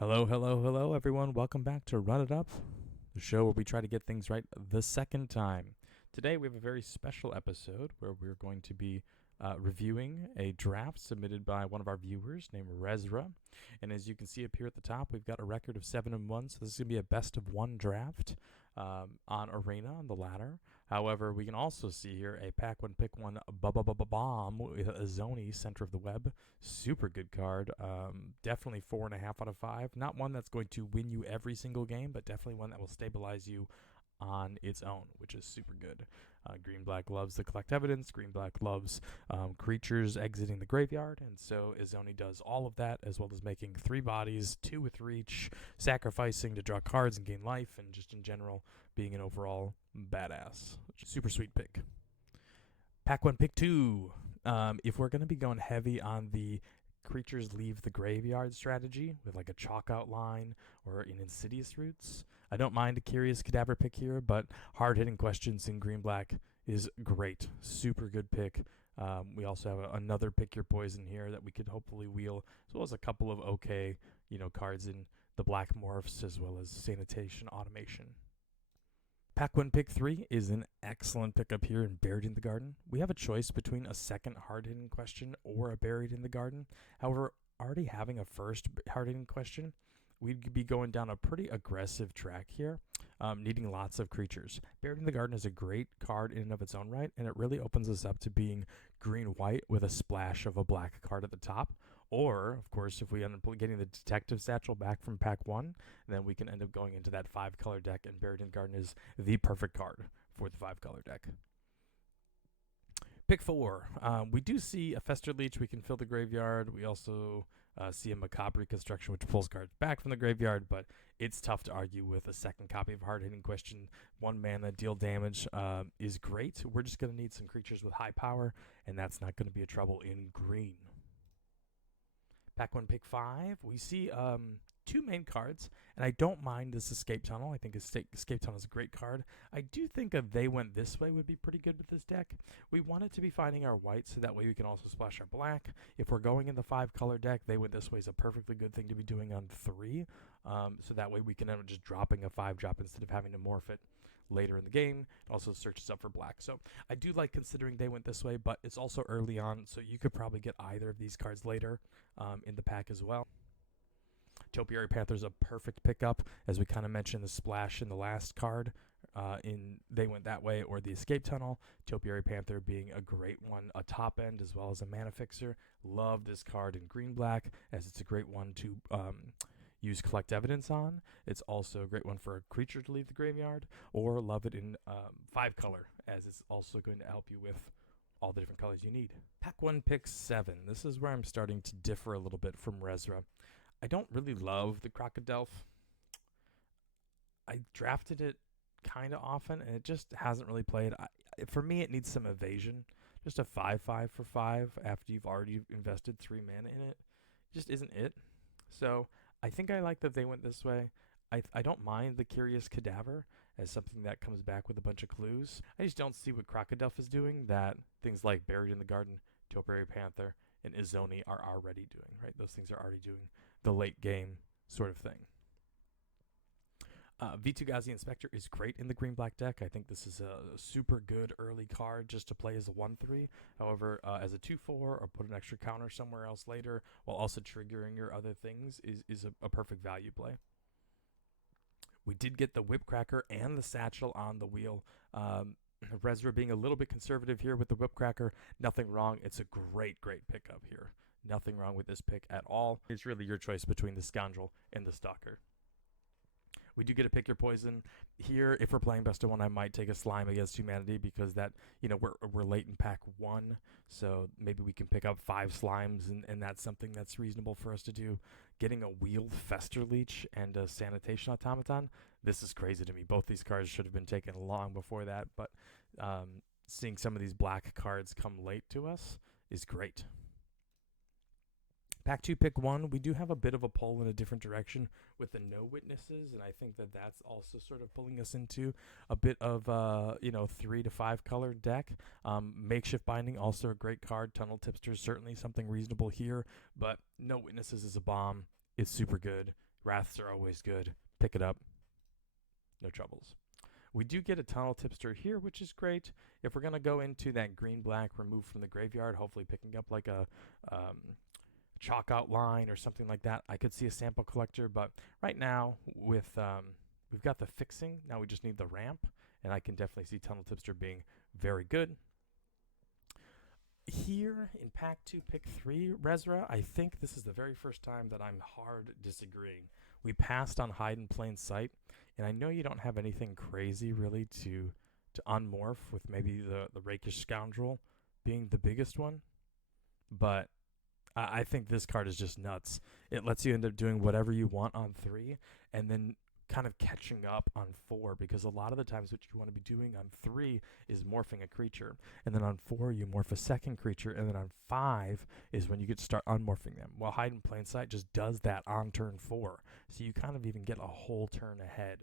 Hello, hello, hello, everyone. Welcome back to Run It Up, the show where we try to get things right the second time. Today, we have a very special episode where we're going to be reviewing a draft submitted by one of our viewers named Rezra. And as you can see up here at the top, we've got a record of 7-1, so this is going to be a best of one draft on Arena on the ladder. However, we can also see here a pack one, pick one bomb with a Zoni center of the web. Super good card. Definitely 4.5 out of 5. Not one that's going to win you every single game, but definitely one that will stabilize you on its own, which is super good. Green Black loves to collect evidence. Green Black loves creatures exiting the graveyard, and so Izoni does all of that, as well as making 3 bodies, 2 with reach, sacrificing to draw cards and gain life, and just in general being an overall badass. Super sweet pick. Pack 1, pick 2. If we're going to be going heavy on the creatures leave the graveyard strategy with like a chalk outline or in Insidious Roots, I don't mind a Curious Cadaver pick here, but hard hitting questions in Green Black is great. Super good pick. We also have another Pick Your Poison here that we could hopefully wheel, as well as a couple of okay, cards in the black morphs, as well as Sanitation Automation. Pack 1, pick 3 is an excellent pickup here in Buried in the Garden. We have a choice between a second hard-hitting question or a Buried in the Garden. However, already having a first hard-hitting question, we'd be going down a pretty aggressive track here, needing lots of creatures. Buried in the Garden is a great card in and of its own right, and it really opens us up to being green-white with a splash of a black card at the top. Or, of course, if we end up getting the Detective Satchel back from pack 1, then we can end up going into that 5-color deck, and Buried in the Garden is the perfect card for the 5-color deck. Pick 4. We do see a Fester Leech. We can fill the graveyard. We also see a Macabre Reconstruction, which pulls cards back from the graveyard, but it's tough to argue with a second copy of Hard Hitting Question. 1 mana, deal damage is great. We're just going to need some creatures with high power, and that's not going to be a trouble in green. Pack 1, pick 5. We see 2 main cards, and I don't mind this Escape Tunnel. I think Escape Tunnel is a great card. I do think a They Went This Way would be pretty good with this deck. We want it to be finding our white, so that way we can also splash our black. If we're going in the 5-color deck, They Went This Way is a perfectly good thing to be doing on 3. So that way we can end up just dropping a 5-drop instead of having to morph it later in the game. It also searches up for black. So I do like considering They Went This Way, but it's also early on, so you could probably get either of these cards later in the pack as well. Topiary Panther is a perfect pickup, as we kind of mentioned the splash in the last card in They Went That Way or the Escape Tunnel. Topiary Panther being a great one, a top end as well as a mana fixer. Love this card in green black, as it's a great one to use Collect Evidence on. It's also a great one for a creature to leave the graveyard, or love it in 5-color, as it's also going to help you with all the different colors you need. Pack 1, pick 7. This is where I'm starting to differ a little bit from Rezra. I don't really love the Crocodile. I drafted it kind of often, and it just hasn't really played. For me, it needs some evasion. Just a 5/5 for 5 after you've already invested 3 mana in it just isn't it. So I think I like that They Went This Way. I don't mind the Curious Cadaver as something that comes back with a bunch of clues. I just don't see what Crocodile is doing that things like Buried in the Garden, Topiary Panther, and Izoni are already doing, right? Those things are already doing the late game sort of thing. Vitu-Ghazi Inspector is great in the green-black deck. I think this is a super good early card just to play as a 1/3. However, as a 2/4 or put an extra counter somewhere else later while also triggering your other things is a perfect value play. We did get the Whipcracker and the Satchel on the wheel. Rezra being a little bit conservative here with the Whipcracker. Nothing wrong. It's a great, great pickup here. Nothing wrong with this pick at all. It's really your choice between the Scoundrel and the Stalker. We do get to pick your poison here. If we're playing best of 1, I might take a Slime Against Humanity, because that, we're late in pack 1, so maybe we can pick up 5 slimes, and that's something that's reasonable for us to do. Getting a Wheeled Fester Leech and a Sanitation Automaton, this is crazy to me. Both these cards should have been taken long before that, but seeing some of these black cards come late to us is great. Pack 2, pick 1. We do have a bit of a pull in a different direction with the No Witnesses, and I think that that's also sort of pulling us into a bit of 3 to 5 color deck. Makeshift Binding, also a great card. Tunnel Tipster, certainly something reasonable here, but No Witnesses is a bomb. It's super good. Wraths are always good. Pick it up. No troubles. We do get a Tunnel Tipster here, which is great. If we're going to go into that green-black remove from the graveyard, hopefully picking up like a chalk outline or something like that, I could see a sample collector. But right now, with we've got the fixing. Now we just need the ramp, and I can definitely see Tunnel Tipster being very good. Here in Pack 2, Pick 3, Rezra, I think this is the very first time that I'm hard disagreeing. We passed on Hide in Plain Sight, and I know you don't have anything crazy really to unmorph, with maybe the Rakish Scoundrel being the biggest one, but I think this card is just nuts. It lets you end up doing whatever you want on 3, and then kind of catching up on 4, because a lot of the times what you want to be doing on 3 is morphing a creature, and then on 4 you morph a second creature, and then on 5 is when you get to start unmorphing them. Well, Hide in Plain Sight just does that on turn 4, so you kind of even get a whole turn ahead.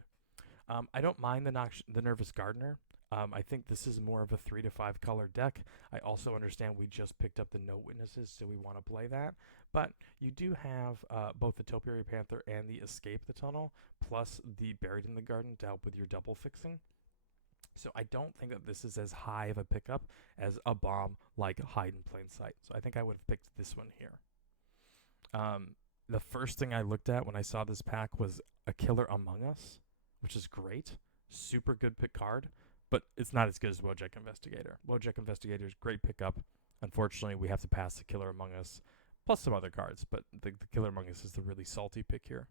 I don't mind the Nervous Gardener. I think this is more of a 3 to 5 color deck. I also understand we just picked up the No Witnesses, so we want to play that. But you do have both the Topiary Panther and the Escape the Tunnel, plus the Buried in the Garden to help with your double fixing. So I don't think that this is as high of a pickup as a bomb like Hide in Plain Sight. So I think I would have picked this one here. The first thing I looked at when I saw this pack was a Killer Among Us, which is great. Super good pick card. But it's not as good as Wojek Investigator. Wojek Investigator is great pickup. Unfortunately, we have to pass the Killer Among Us, plus some other cards, but the Killer Among Us is the really salty pick here.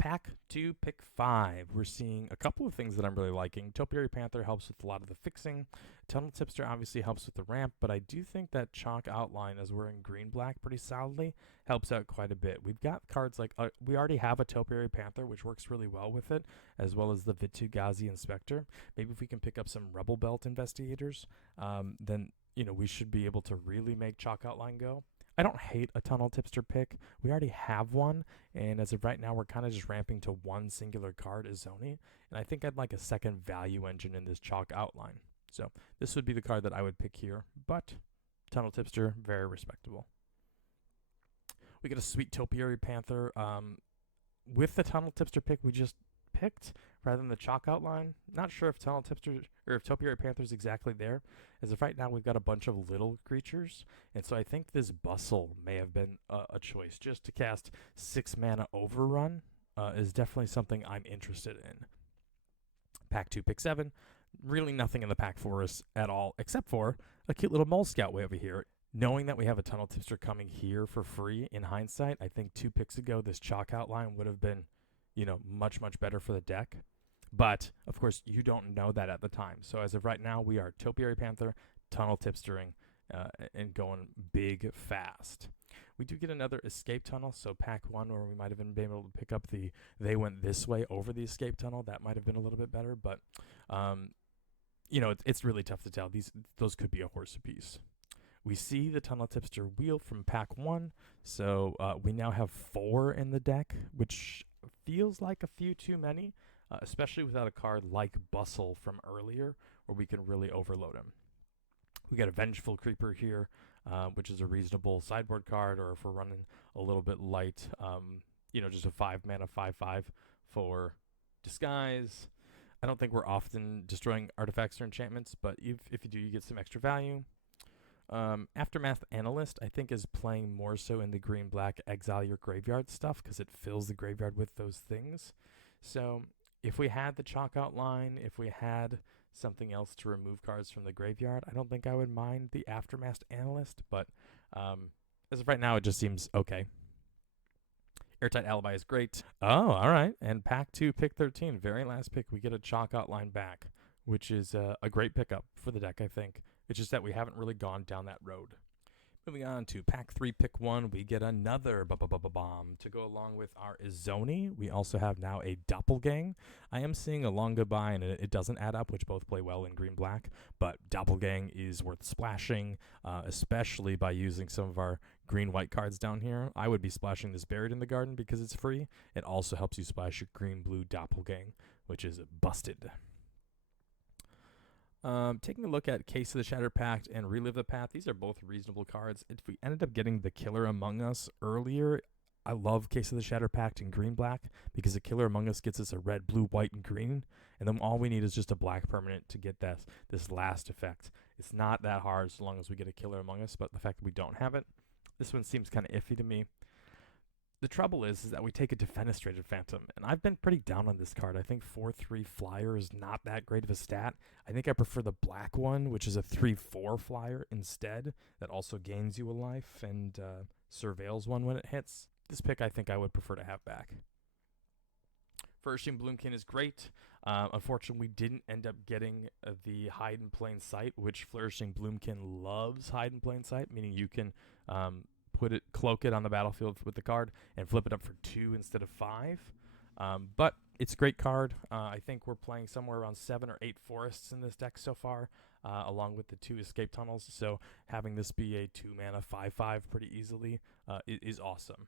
Pack 2, Pick 5. We're seeing a couple of things that I'm really liking. Topiary Panther helps with a lot of the fixing. Tunnel Tipster obviously helps with the ramp, but I do think that Chalk Outline, as we're in green-black pretty solidly, helps out quite a bit. We've got cards like, we already have a Topiary Panther, which works really well with it, as well as the Vitu-Ghazi Inspector. Maybe if we can pick up some Rebel Belt Investigators, then we should be able to really make Chalk Outline go. I don't hate a Tunnel Tipster pick. We already have one, and as of right now, we're kind of just ramping to one singular card, Izoni, and I think I'd like a second value engine in this Chalk Outline. So this would be the card that I would pick here, but Tunnel Tipster, very respectable. We get a sweet Topiary Panther. With the Tunnel Tipster pick we just picked, rather than the Chalk Outline, not sure if Tunnel Tipster or if Topiary Panther is exactly there. As of right now, we've got a bunch of little creatures, and so I think this Bustle may have been a choice. Just to cast 6 mana Overrun is definitely something I'm interested in. Pack 2, Pick 7. Really nothing in the pack for us at all, except for a cute little Mole Scout way over here. Knowing that we have a Tunnel Tipster coming here for free, in hindsight, I think 2 picks ago this Chalk Outline would have been, much, much better for the deck. But, of course, you don't know that at the time. So as of right now, we are Topiary Panther, Tunnel Tipstering, and going big fast. We do get another Escape Tunnel, so Pack 1, where we might have been able to pick up the They Went This Way over the Escape Tunnel. That might have been a little bit better, but, it's really tough to tell. Those could be a horse apiece. We see the Tunnel Tipster wheel from Pack 1, so we now have 4 in the deck, which feels like a few too many, especially without a card like Bustle from earlier, where we can really overload him. We got a Vengeful Creeper here, which is a reasonable sideboard card, or if we're running a little bit light, just a 5 mana 5/5 for Disguise. I don't think we're often destroying artifacts or enchantments, but if you do, you get some extra value. Aftermath Analyst, I think, is playing more so in the green-black Exile Your Graveyard stuff, because it fills the graveyard with those things. So if we had the Chalk Outline, if we had something else to remove cards from the graveyard, I don't think I would mind the Aftermath Analyst, but as of right now, it just seems okay. Airtight Alibi is great. Oh, all right. And Pack 2, Pick 13, very last pick, we get a Chalk Outline back, which is a great pickup for the deck, I think. It's just that we haven't really gone down that road. Moving on to Pack 3, Pick 1, we get another bomb to go along with our Izoni. We also have now a Doppelgang. I am seeing a Long Goodbye, and it doesn't add up, which both play well in green-black, but Doppelgang is worth splashing, especially by using some of our green-white cards down here. I would be splashing this Buried in the Garden because it's free. It also helps you splash your green-blue Doppelgang, which is busted. Taking a look at Case of the Shattered Pact and Relive the Path, these are both reasonable cards. If we ended up getting the Killer Among Us earlier, I love Case of the Shatter Pact in green-black because a Killer Among Us gets us a red, blue, white, and green, and then all we need is just a black permanent to get this last effect. It's not that hard so long as we get a Killer Among Us, but the fact that we don't have it, this one seems kind of iffy to me. The trouble is that we take a Defenestrated Phantom, and I've been pretty down on this card. I think 4/3 flyer is not that great of a stat. I think I prefer the black one, which is a 3/4 flyer instead, that also gains you a life and surveils one when it hits. This pick I think I would prefer to have back. Flourishing Bloomkin is great. Unfortunately, we didn't end up getting the Hide in Plain Sight, which Flourishing Bloomkin loves Hide in Plain Sight, meaning you can cloak it on the battlefield with the card and flip it up for 2 instead of 5. But it's a great card. I think we're playing somewhere around 7 or 8 forests in this deck so far, along with the 2 escape tunnels. So having this be a 2-mana 5/5 pretty easily is awesome.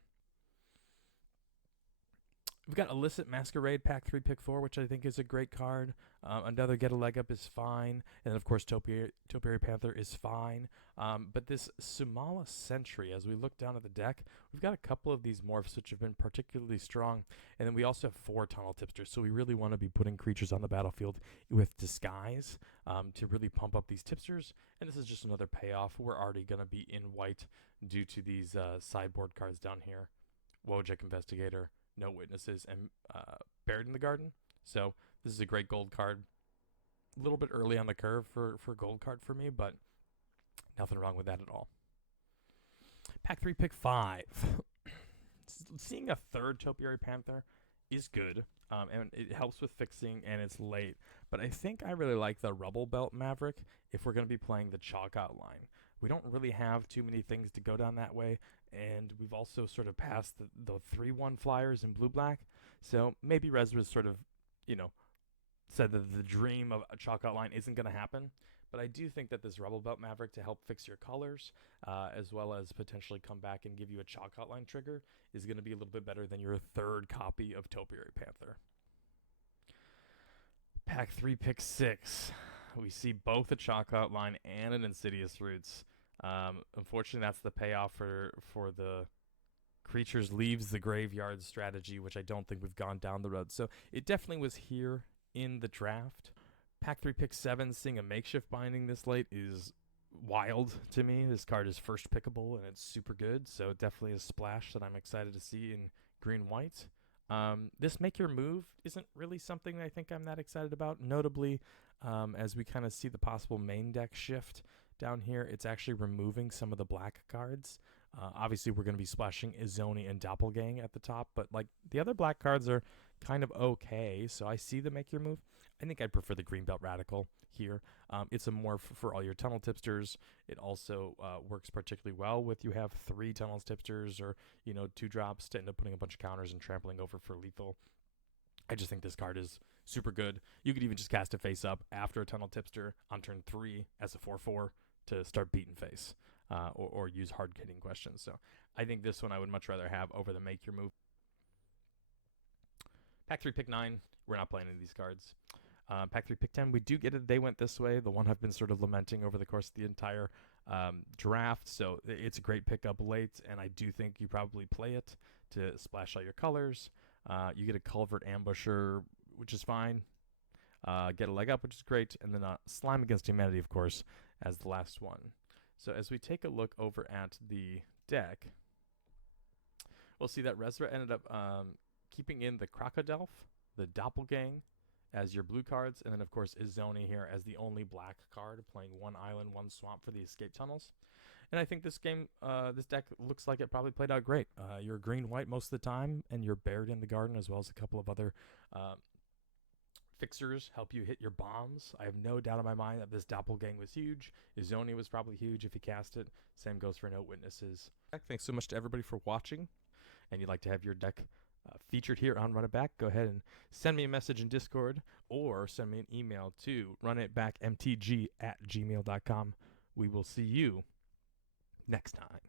We've got Illicit Masquerade, Pack 3, Pick 4, which I think is a great card. Another Get a Leg Up is fine. And then, of course, Topiary Panther is fine. But this Sumala Sentry, as we look down at the deck, we've got a couple of these morphs which have been particularly strong. And then we also have 4 Tunnel Tipsters. So we really want to be putting creatures on the battlefield with Disguise to really pump up these tipsters. And this is just another payoff. We're already going to be in white due to these sideboard cards down here. Wojek Investigator, No Witnesses, and Buried in the Garden. So this is a great gold card. A little bit early on the curve for gold card for me, but nothing wrong with that at all. Pack 3, Pick 5. Seeing a third Topiary Panther is good, and it helps with fixing, and it's late. But I think I really like the Rubble Belt Maverick if we're going to be playing the Chalk Outline. We don't really have too many things to go down that way, and we've also sort of passed the 3/1 flyers in blue-black. So maybe Rezra's sort of, said that the dream of a Chalk Outline isn't going to happen. But I do think that this Rubble Belt Maverick to help fix your colors, as well as potentially come back and give you a Chalk Outline trigger, is going to be a little bit better than your third copy of Topiary Panther. Pack 3, Pick 6. We see both a Chalk Outline and an Insidious Roots. Unfortunately, that's the payoff for the Creatures Leaves the Graveyard strategy, which I don't think we've gone down the road. So it definitely was here in the draft. Pack 3, Pick 7, seeing a Makeshift Binding this late is wild to me. This card is first pickable, and it's super good, so definitely a splash that I'm excited to see in green-white. This Make Your Move isn't really something that I think I'm that excited about. Notably, as we kind of see the possible main deck shift down here, it's actually removing some of the black cards. Obviously, we're going to be splashing Izoni and Doppelgang at the top, but like the other black cards are kind of okay, so I see the Make Your Move. I think I'd prefer the Greenbelt Radical here. It's a morph for all your Tunnel Tipsters. It also works particularly well with you have 3 Tunnel Tipsters or 2 drops to end up putting a bunch of counters and trampling over for lethal. I just think this card is super good. You could even just cast it face up after a Tunnel Tipster on turn 3 as a 4/4 to start beating face, or use hard hitting questions. So I think this one I would much rather have over the Make Your Move. Pack 3, Pick 9. We're not playing any of these cards. Pack 3, Pick 10. We do get it. They went this way. The one I've been sort of lamenting over the course of the entire draft. So it's a great pickup late, and I do think you probably play it to splash out your colors. You get a Culvert Ambusher, which is fine. Get a Leg Up, which is great. And then Slime Against Humanity, of course, as the last one. So as we take a look over at the deck, we'll see that Rezra ended up keeping in the Crocodile, the Doppelgang as your blue cards, and then of course Izoni here as the only black card, playing 1 island, 1 swamp for the escape tunnels. And I think this game, this deck looks like it probably played out great. You're green-white most of the time, and you're Buried in the Garden, as well as a couple of other fixers help you hit your bombs. I have no doubt in my mind that this Doppelgang was huge. Izoni was probably huge if you cast it. Same goes for No Witnesses. Thanks so much to everybody for watching, and you'd like to have your deck featured here on Run It Back, go ahead and send me a message in Discord or send me an email to runitbackmtg@gmail.com. We will see you next time.